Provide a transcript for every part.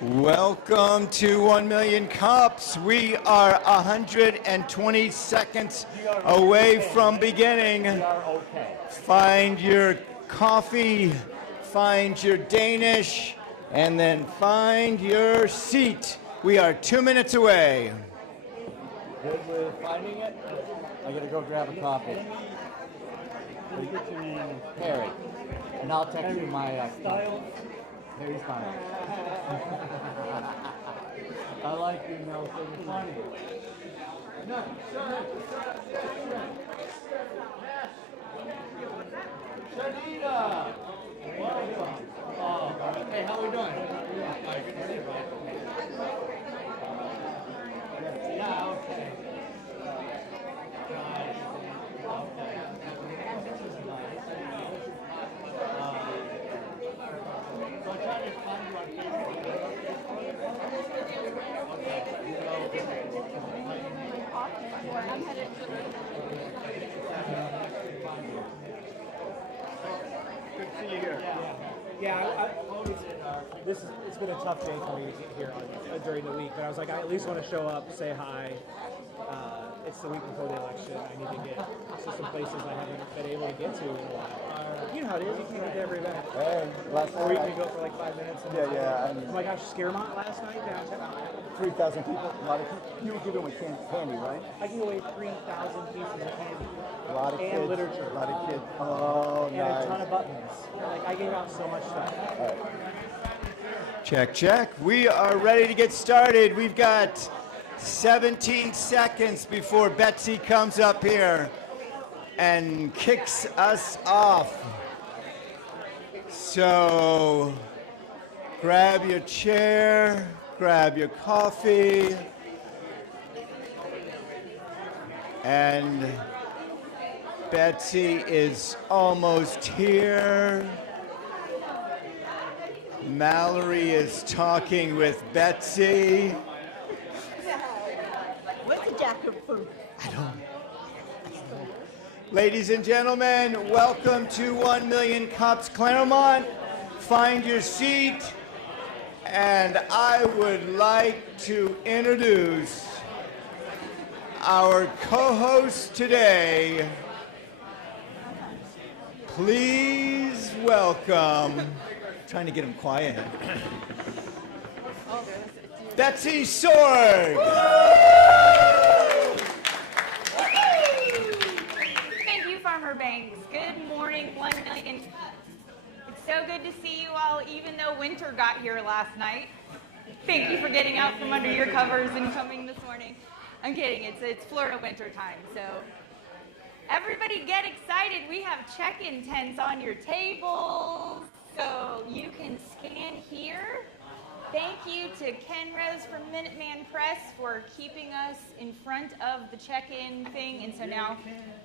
Welcome to 1 Million Cups. We are 120 seconds away from beginning. Find your coffee, find your Danish, and then find your seat. We are 2 minutes away. Good with finding it? I gotta go grab a coffee. Harry. And I'll text you my style. Harry's fine. I like you, Nelson. It's funny. No, Shanita! Welcome. Oh, hey, how we doing? Yeah, okay. So I tried to find you on Facebook. I'm headed to Good to see you here. It's been a tough day for me here during the week, but I was like, I at least want to show up, say hi. It's the week before the election. I need to get to some places I haven't been able to get to in a while. You know how it is. You can't get to every event. Or you can go for like 5 minutes. Oh my gosh, Clermont last night downtown. 3,000 people. A lot of people. You were giving away candy, right? I gave away 3,000 pieces of candy. A lot of and kids. literature. A lot of kids. Oh, and nice. a ton of buttons. Like I gave out so much stuff. All right. Check, check. We are ready to get started. We've got 17 seconds before Betsy comes up here and kicks us off. So grab your chair, grab your coffee, and Betsy is almost here. Mallory is talking with Betsy. What's a jacket for? Ladies and gentlemen, welcome to 1 Million Cups Clermont. Find your seat. And I would like to introduce our co-host today. Please welcome, trying to get him quiet. Betsy Sorg. Thank you, Farmer Banks. Good morning, 1 Million. It's so good to see you all, even though winter got here last night. Thank you for getting out from under your covers and coming this morning. I'm kidding, it's Florida winter time, so everybody get excited. We have check-in tents on your tables, so you can scan here. Thank you to Ken Rose from Minuteman Press for keeping us in front of the check-in thing, and so now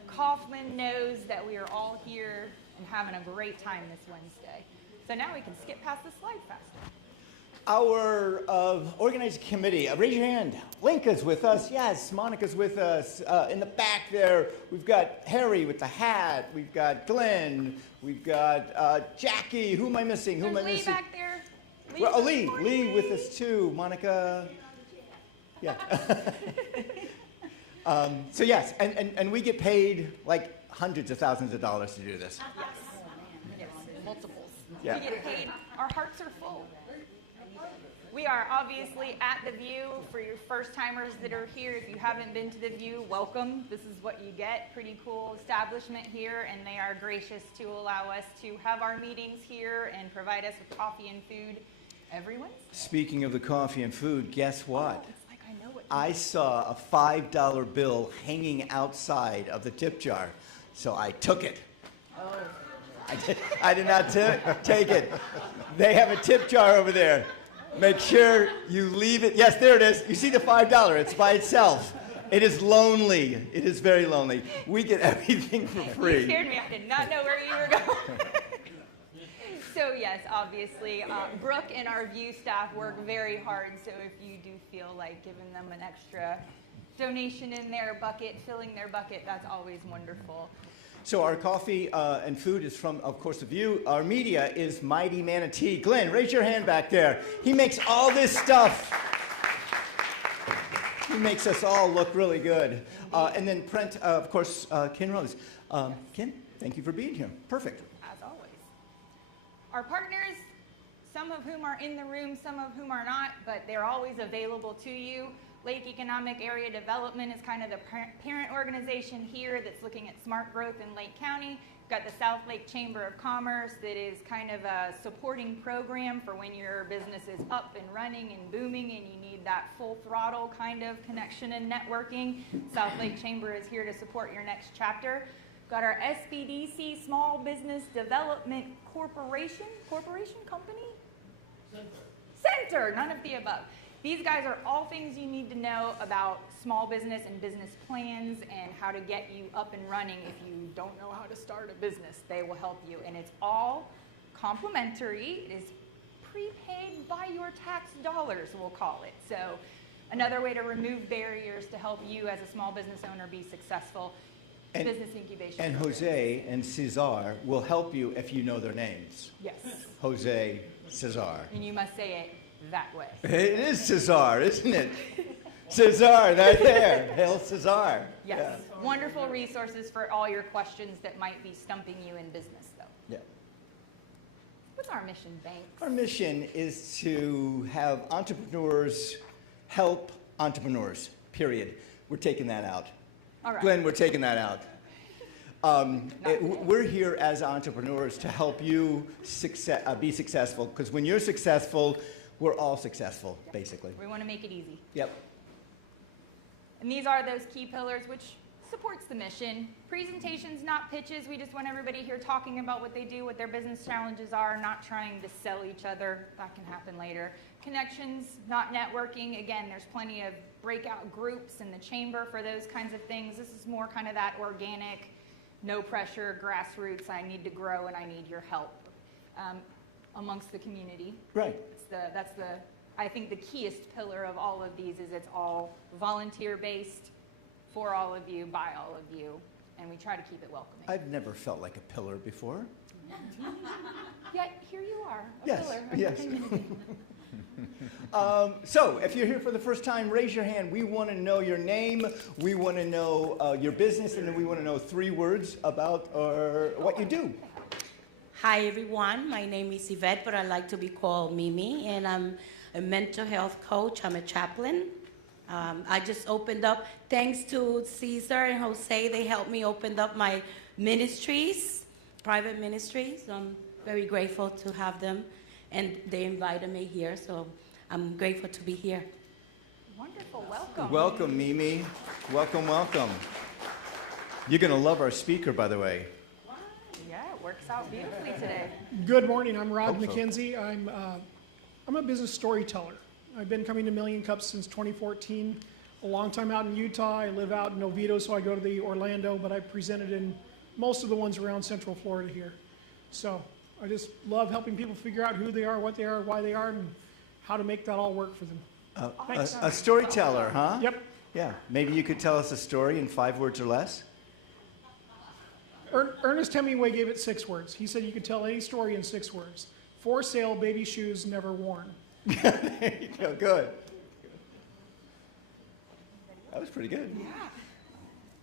Kauffman knows that we are all here and having a great time this Wednesday. So now we can skip past the slide faster. Our organizing committee, raise your hand. Linka's with us. Yes, Monica's with us. In the back there, we've got Harry with the hat. We've got Glenn. We've got Jackie. Who am I missing? Who am I Lee missing? back there. Well, Lee with us too. Monica. Yeah. So yes, and we get paid like hundreds of thousands of dollars to do this. Yes, multiples. Yeah. We get paid. Our hearts are full. We are obviously at the View. For your first timers that are here, if you haven't been to the View, welcome. This is what you get. Pretty cool establishment here, and they are gracious to allow us to have our meetings here and provide us with coffee and food every Wednesday. Speaking of the coffee and food, guess what? It's like I know what. I saw a $5 bill hanging outside of the tip jar, so I took it. Oh. I did not take it. They have a tip jar over there. Make sure you leave it. Yes, there it is. You see the $5. It's by itself. It is lonely. It is very lonely. We get everything for free. You scared me. I did not know where you were going. So yes, obviously, Brooke and our View staff work very hard. So if you do feel like giving them an extra donation in their bucket, filling their bucket, that's always wonderful. So our coffee and food is from, of course, the View. Our media is Mighty Manatee. Glenn, raise your hand back there. He makes all this stuff. He makes us all look really good. And then Brent, of course, Ken Rose. Ken, thank you for being here. Perfect. As always. Our partners, some of whom are in the room, some of whom are not, but they're always available to you. Lake Economic Area Development is kind of the parent organization here that's looking at smart growth in Lake County. We've got the South Lake Chamber of Commerce that is kind of a supporting program for when your business is up and running and booming and you need that full throttle kind of connection and networking. South Lake Chamber is here to support your next chapter. Got our SBDC, Small Business Development Corporation Company? Center, none of the above. These guys are all things you need to know about small business and business plans and how to get you up and running if you don't know how to start a business. They will help you, and it's all complimentary. It is prepaid by your tax dollars, we'll call it. So another way to remove barriers to help you as a small business owner be successful. Business incubation. And Jose and Cesar will help you if you know their names. Yes. Jose, Cesar. And you must say it that way. It is Cesar, isn't it? Cesar, right there. Hail Cesar. Yes. Yeah. Wonderful resources for all your questions that might be stumping you in business, though. Yeah. What's our mission, Banks? Our mission is to have entrepreneurs help entrepreneurs, period. We're taking that out. All right. Glenn, we're taking that out. We're here as entrepreneurs to help you be successful, because when you're successful, we're all successful, basically. We want to make it easy. Yep. And these are those key pillars which supports the mission. Presentations, not pitches. We just want everybody here talking about what they do, what their business challenges are, not trying to sell each other. That can happen later. Connections, not networking. Again, there's plenty of breakout groups in the chamber for those kinds of things. This is more kind of that organic, no pressure, grassroots, I need to grow and I need your help amongst the community. Right. That's the I think the keyest pillar of all of these is it's all volunteer-based, for all of you, by all of you, and we try to keep it welcoming. I've never felt like a pillar before. Yet here you are, a Yes, pillar of yes. the community. So, if you're here for the first time, raise your hand. We want to know your name, we want to know your business, and then we want to know 3 words about what you do. Hi everyone, my name is Yvette, but I like to be called Mimi, and I'm a mental health coach. I'm a chaplain. I just opened up, thanks to Cesar and Jose, they helped me open up my ministries, private ministries. I'm very grateful to have them, and they invited me here, so I'm grateful to be here. Wonderful, welcome. Welcome, Mimi. Welcome, welcome. You're going to love our speaker, by the way. Yeah, it works out beautifully today. Good morning. I'm Rod Hope so. McKenzie. I'm a business storyteller. I've been coming to Million Cups since 2014. A long time out in Utah. I live out in Oviedo, so I go to the Orlando, but I've presented in most of the ones around Central Florida here. So I just love helping people figure out who they are, what they are, why they are, and how to make that all work for them. Thanks. A storyteller, huh? Yep. Yeah. Maybe you could tell us a story in 5 words or less? Ernest Hemingway gave it 6 words. He said you could tell any story in 6 words. For sale, baby shoes never worn. There you go. Good. That was pretty good. Yeah.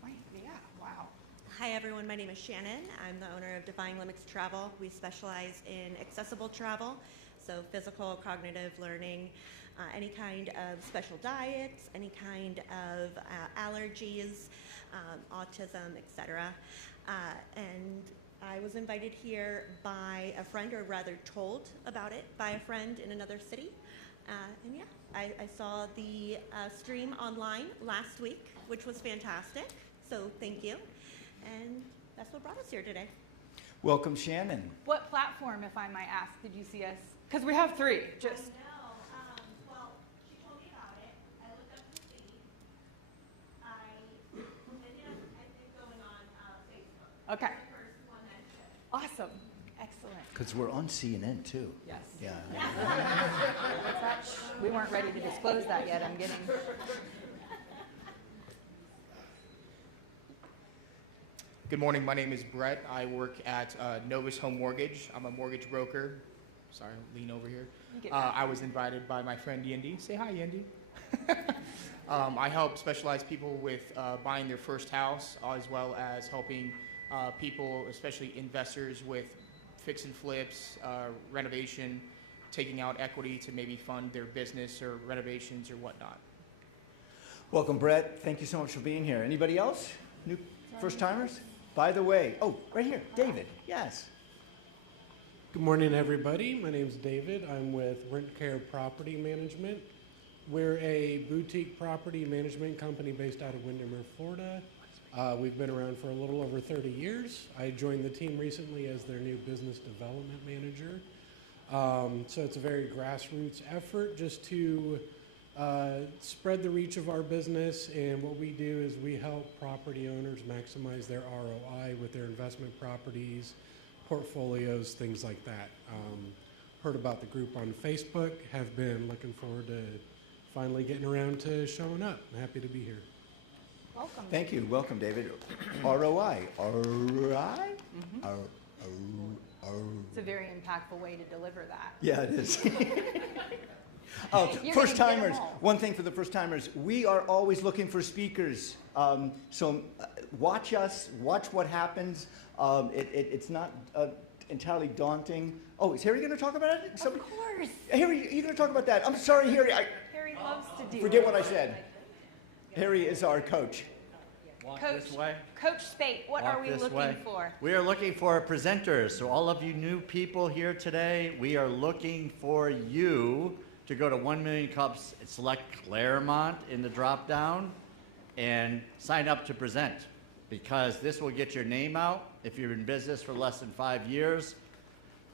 Right, yeah, wow. Hi everyone, my name is Shannon. I'm the owner of Defying Limits Travel. We specialize in accessible travel, so physical, cognitive learning, any kind of special diets, any kind of allergies, autism, etc. And I was invited here by a friend, or rather told about it by a friend in another city. And yeah, I saw the stream online last week, which was fantastic. So thank you. And that's what brought us here today. Welcome, Shannon. What platform, if I might ask, did you see us? Because we have 3, just. Well, she told me about it. I looked up the city. I ended up, I think, going on Facebook. Okay. The first one that showed. Awesome. Excellent. Because we're on CNN, too. Yes. Yeah. We weren't ready to disclose that yet. I'm getting. Good morning. My name is Brett. I work at Novus Home Mortgage. I'm a mortgage broker. Sorry, I'll lean over here. I was invited by my friend Yendi. Say hi, Yendi. I help specialized people with buying their first house, as well as helping people, especially investors, with fix and flips, renovation, taking out equity to maybe fund their business or renovations or whatnot. Welcome, Brett. Thank you so much for being here. Anybody else? New first-timers? By the way, oh, right here, David. Yes. Good morning, everybody. My name is David. I'm with Rent Care Property Management. We're a boutique property management company based out of Windermere, Florida. We've been around for a little over 30 years. I joined the team recently as their new business development manager. So it's a very grassroots effort just to spread the reach of our business, and what we do is we help property owners maximize their ROI with their investment properties, portfolios, things like that. Heard about the group on Facebook, have been looking forward to finally getting around to showing up. I'm happy to be here. Welcome. Thank you. Welcome, David. ROI. ROI? It's a very impactful way to deliver that. Yeah, it is. You're First gonna get 'em timers. all. One thing for the first timers, we are always looking for speakers. Watch us, watch what happens. It's not entirely daunting. Oh, is Harry going to talk about it? Of course. Harry, are you going to talk about that? I'm sorry, Harry. Harry loves to do Forget it. what I said. Harry is our coach. Coach, This way. Coach Spate, what Walk are we this looking way. for? We are looking for presenters. So all of you new people here today, we are looking for you to go to 1 Million Cups and select Clermont in the drop down and sign up to present, because this will get your name out. If you're in business for less than 5 years,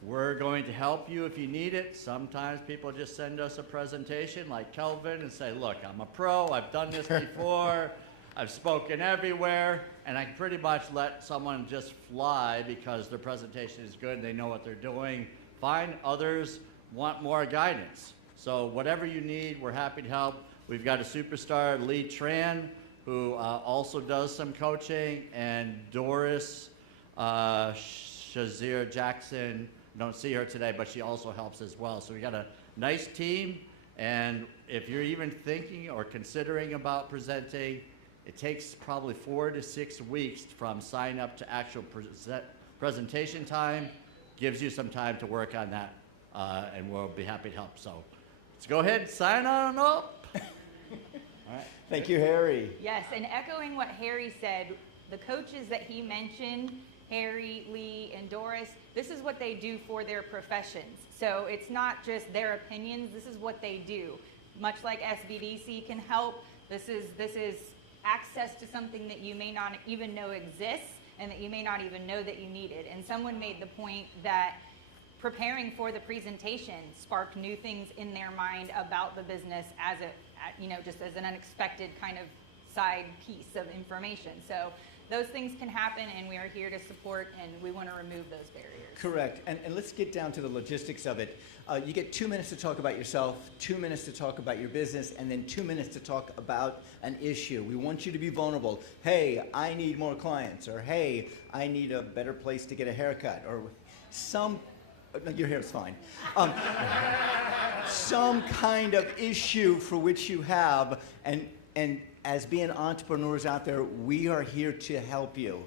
we're going to help you if you need it. Sometimes people just send us a presentation like Kelvin and say, look, I'm a pro, I've done this before, I've spoken everywhere, and I can pretty much let someone just fly because their presentation is good and they know what they're doing. Fine, others want more guidance. So whatever you need, we're happy to help. We've got a superstar, Lee Tran, who also does some coaching, and Doris Shazir Jackson. Don't see her today, but she also helps as well. So we got a nice team, and if you're even thinking or considering about presenting, it takes probably 4 to 6 weeks from sign up to actual presentation time. Gives you some time to work on that, and we'll be happy to help. So let's go ahead and sign on up. All right. Thank you, Harry. Yes, and echoing what Harry said, the coaches that he mentioned, Harry, Lee, and Doris, this is what they do for their professions. So it's not just their opinions, this is what they do. Much like SBDC can help, this is access to something that you may not even know exists and that you may not even know that you needed. And someone made the point that preparing for the presentation sparked new things in their mind about the business as just as an unexpected kind of side piece of information. So those things can happen, and we are here to support, and we want to remove those barriers. Correct. And let's get down to the logistics of it. You get 2 minutes to talk about yourself, 2 minutes to talk about your business, and then 2 minutes to talk about an issue. We want you to be vulnerable. Hey, I need more clients, or hey, I need a better place to get a haircut, or your hair's fine. Some kind of issue for which you have, and as being entrepreneurs out there, we are here to help you.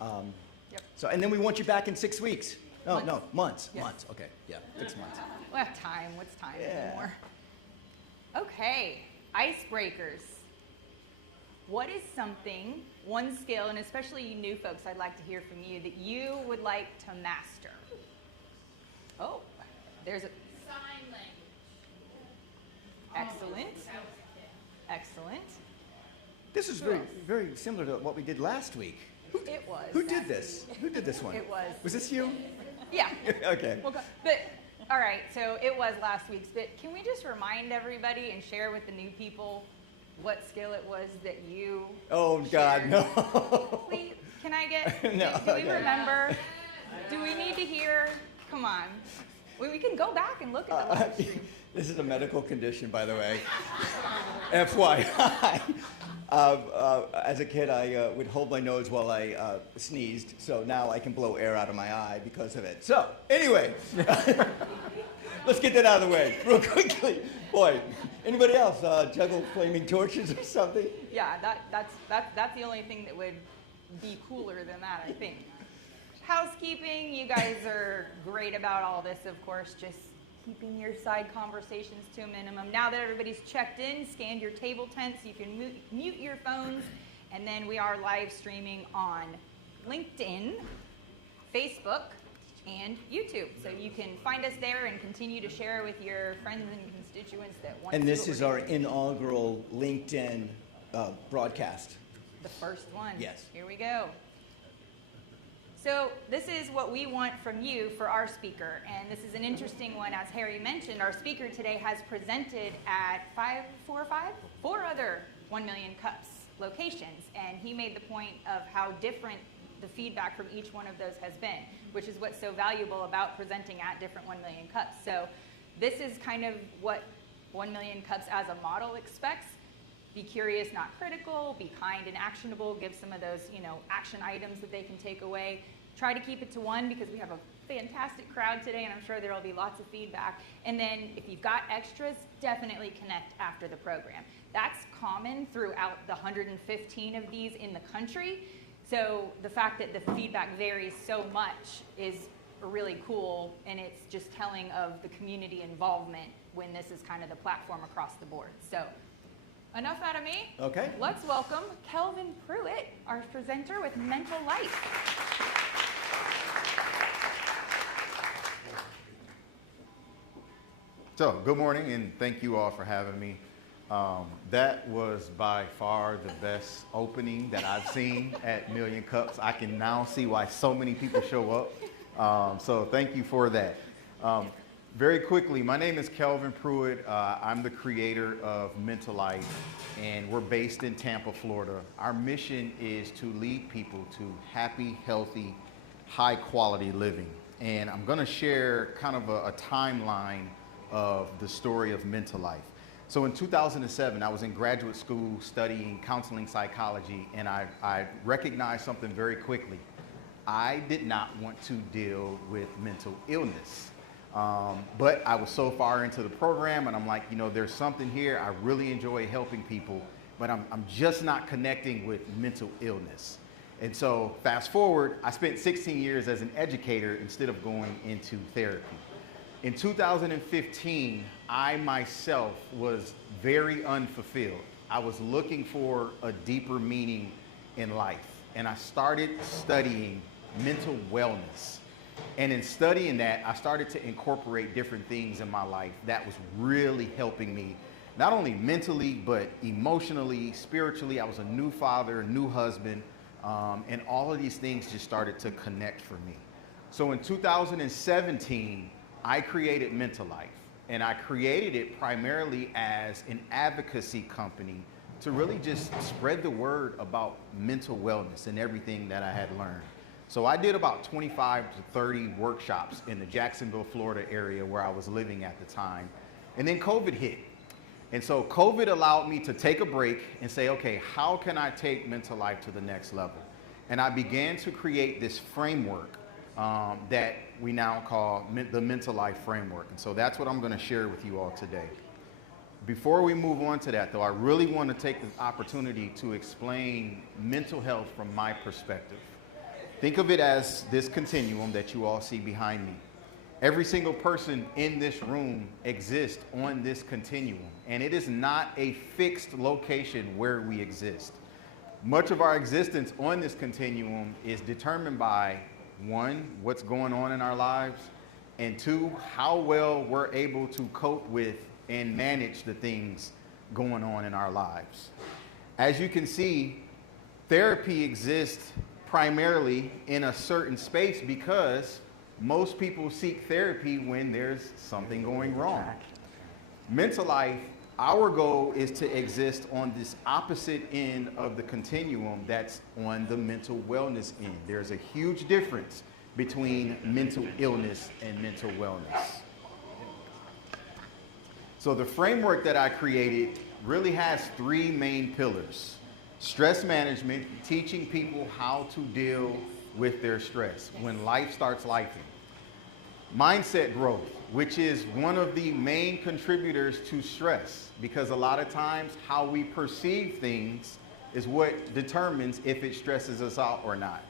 Yep. So, and then we want you back in 6 weeks. Months. Yes. Months. Okay, yeah, 6 months. We have time. What's time Yeah. anymore? Okay, icebreakers. What is something, one skill, and especially you new folks, I'd like to hear from you, that you would like to master? Oh, there's a... Sign language. Excellent. Excellent. This is very, very similar to what we did last week. It was. Who did this? Who did this one? It was. Was this you? Yeah. Okay. Well, but, all right, so it was last week's, but can we just remind everybody and share with the new people what skill it was that you Oh, God, shared? no. Please, can I get, No, do we okay. remember? Do we need to hear? Come on. We can go back and look at the live stream. This is a medical condition, by the way. FYI. As a kid, I would hold my nose while I sneezed, so now I can blow air out of my eye because of it. So, anyway, let's get that out of the way real quickly. Boy, anybody else juggle flaming torches or something? Yeah, that's the only thing that would be cooler than that, I think. Housekeeping, you guys are great about all this, of course, just keeping your side conversations to a minimum. Now that everybody's checked in, scanned your table tents, you can mute your phones, and then we are live streaming on LinkedIn, Facebook, and YouTube. So you can find us there and continue to share with your friends and constituents that want to. And this is our inaugural LinkedIn broadcast. The first one. Yes. Here we go. So this is what we want from you for our speaker, and this is an interesting one. As Harry mentioned, our speaker today has presented at four other 1 Million Cups locations, and he made the point of how different the feedback from each one of those has been, which is what's so valuable about presenting at different 1 Million Cups. So this is kind of what 1 Million Cups as a model expects. Be curious, not critical, be kind and actionable, give some of those, action items that they can take away. Try to keep it to one because we have a fantastic crowd today and I'm sure there will be lots of feedback. And then if you've got extras, definitely connect after the program. That's common throughout the 115 of these in the country. So the fact that the feedback varies so much is really cool, and it's just telling of the community involvement when this is kind of the platform across the board. So enough out of me. Okay. Let's welcome Kelvin Pruitt, our presenter with Mental Life. So, good morning, and thank you all for having me. That was by far the best opening that I've seen at Million Cups. I can now see why so many people show up. So thank you for that. Very quickly, my name is Kelvin Pruitt. I'm the creator of Mental Life, and we're based in Tampa, Florida. Our mission is to lead people to happy, healthy, high quality living. And I'm gonna share kind of a timeline of the story of Mental Life. So in 2007, I was in graduate school studying counseling psychology, and I recognized something very quickly. I did not want to deal with mental illness. But I was so far into the program, and I'm like, there's something here. I really enjoy helping people, but I'm just not connecting with mental illness. And so fast forward, I spent 16 years as an educator instead of going into therapy. In 2015, I myself was very unfulfilled. I was looking for a deeper meaning in life, and I started studying mental wellness. And in studying that, I started to incorporate different things in my life that was really helping me, not only mentally, but emotionally, spiritually. I was a new father, a new husband, and all of these things just started to connect for me. So in 2017, I created Mental Life, and I created it primarily as an advocacy company to really just spread the word about mental wellness and everything that I had learned. So I did about 25 to 30 workshops in the Jacksonville, Florida area where I was living at the time. And then COVID hit. And so COVID allowed me to take a break and say, okay, how can I take Mental Life to the next level? And I began to create this framework that we now call the Mental Life Framework. And so that's what I'm going to share with you all today. Before we move on to that, though, I really want to take the opportunity to explain mental health from my perspective. Think of it as this continuum that you all see behind me. Every single person in this room exists on this continuum, and it is not a fixed location where we exist. Much of our existence on this continuum is determined by, one, what's going on in our lives, and two, how well we're able to cope with and manage the things going on in our lives. As you can see, therapy exists primarily in a certain space because most people seek therapy when there's something going wrong. Mental Life, our goal is to exist on this opposite end of the continuum that's on the mental wellness end. There's a huge difference between mental illness and mental wellness. So the framework that I created really has three main pillars. Stress management, teaching people how to deal with their stress when life starts lifing. Mindset growth, which is one of the main contributors to stress, because a lot of times how we perceive things is what determines if it stresses us out or not.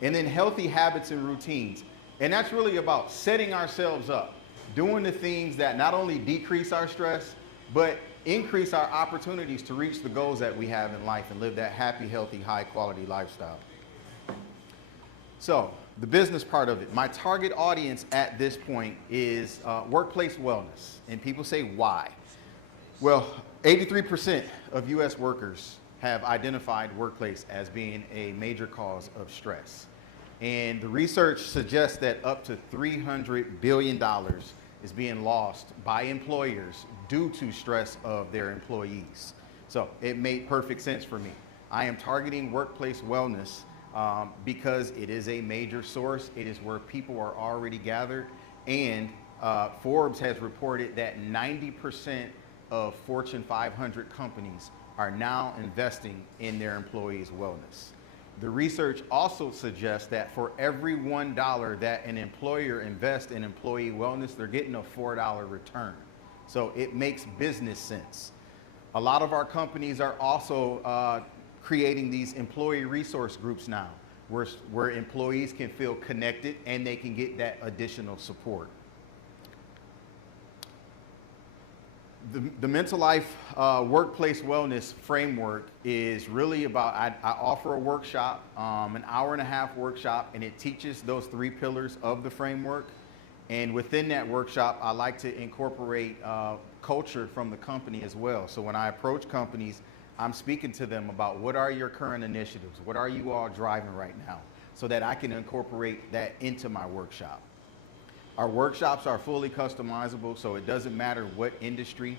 And then healthy habits and routines. And that's really about setting ourselves up, doing the things that not only decrease our stress, but increase our opportunities to reach the goals that we have in life and live that happy, healthy, high quality lifestyle. So the business part of it, my target audience at this point is workplace wellness. And people say, why? Well, 83% of US workers have identified workplace as being a major cause of stress. And the research suggests that up to $300 billion is being lost by employers due to stress of their employees. So it made perfect sense for me. I am targeting workplace wellness because it is a major source. It is where people are already gathered. And Forbes has reported that 90% of Fortune 500 companies are now investing in their employees' wellness. The research also suggests that for every $1 that an employer invests in employee wellness, they're getting a $4 return. So it makes business sense. A lot of our companies are also creating these employee resource groups now, where employees can feel connected and they can get that additional support. The mental life workplace wellness framework is really about, I offer a workshop, an hour-and-a-half workshop, and it teaches those 3 pillars of the framework. And within that workshop, I like to incorporate culture from the company as well. So when I approach companies, I'm speaking to them about what are your current initiatives? What are you all driving right now? So that I can incorporate that into my workshop. Our workshops are fully customizable, so it doesn't matter what industry,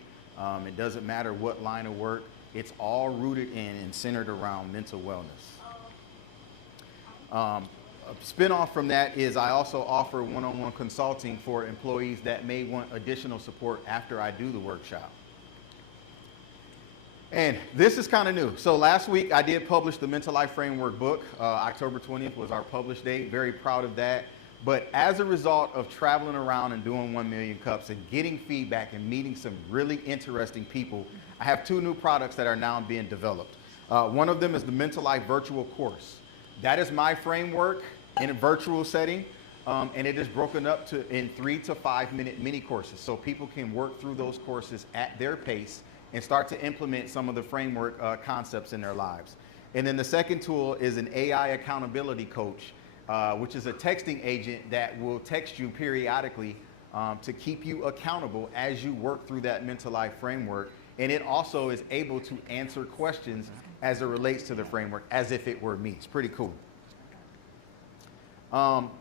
it doesn't matter what line of work, it's all rooted in and centered around mental wellness. A spin-off from that is I also offer one-on-one consulting for employees that may want additional support after I do the workshop. And this is kind of new. So last week I did publish the Mental Life Framework book. October 20th was our publish date, very proud of that. But as a result of traveling around and doing 1 Million Cups and getting feedback and meeting some really interesting people, I have 2 new products that are now being developed. One of them is the Mental Life Virtual Course. That is my framework in a virtual setting, and it is broken up in 3 to 5 minute mini courses. So people can work through those courses at their pace and start to implement some of the framework concepts in their lives. And then the second tool is an AI accountability coach, which is a texting agent that will text you periodically to keep you accountable as you work through that mental life framework. And it also is able to answer questions as it relates to the framework as if it were me. It's pretty cool.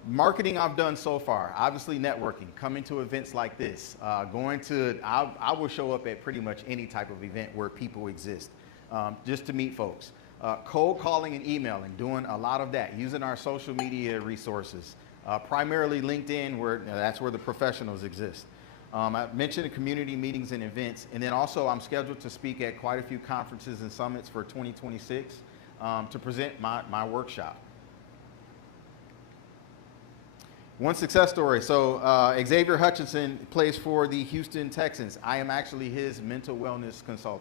Marketing I've done so far, obviously networking, coming to events like this, I will show up at pretty much any type of event where people exist, just to meet folks. Cold calling and emailing, doing a lot of that, using our social media resources, primarily LinkedIn, that's where the professionals exist. I mentioned the community meetings and events, and then also I'm scheduled to speak at quite a few conferences and summits for 2026 to present my workshop. One success story. So Xavier Hutchinson plays for the Houston Texans. I am actually his mental wellness consultant.